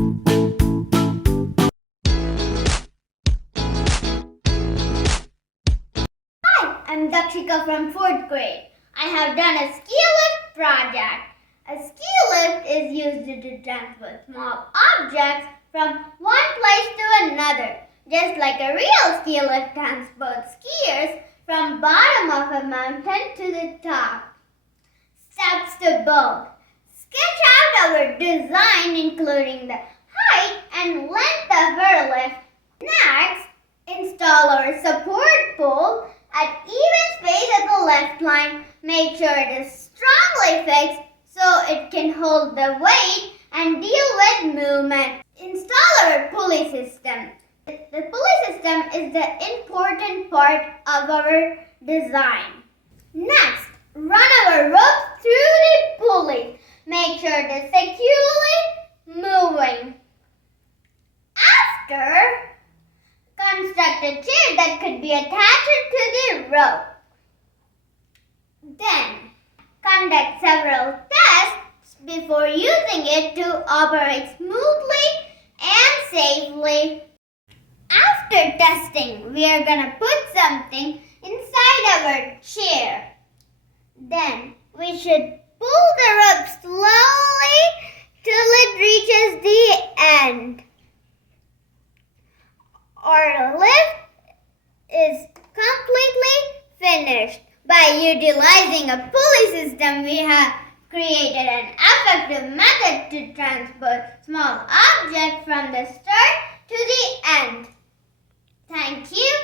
I'm Dakshika from 4th grade. I have done a skilift project. A skilift is used to transport small objects from one place to another, just like a real skilift transports skiers from bottom of a mountain to the top. Steps to build. Sketch out our design including the height and length of our lift. Next, install our support pole at even space at the lift line. Make sure it is strongly fixed so it can hold the weight and deal with movement. Install our pulley system. The pulley system is the important part of our design. Next, run our rope through the pulley. Make sure it is securely moving. After, construct a chair that could be attached to the rope. Then, conduct several tests before using it to operate smoothly and safely. After testing, we are going to put something inside our chair. Then, we should pull the rope slowly till it reaches the end. Our lift is completely finished. By utilizing a pulley system, we have created an effective method to transport small objects from the start to the end. Thank you.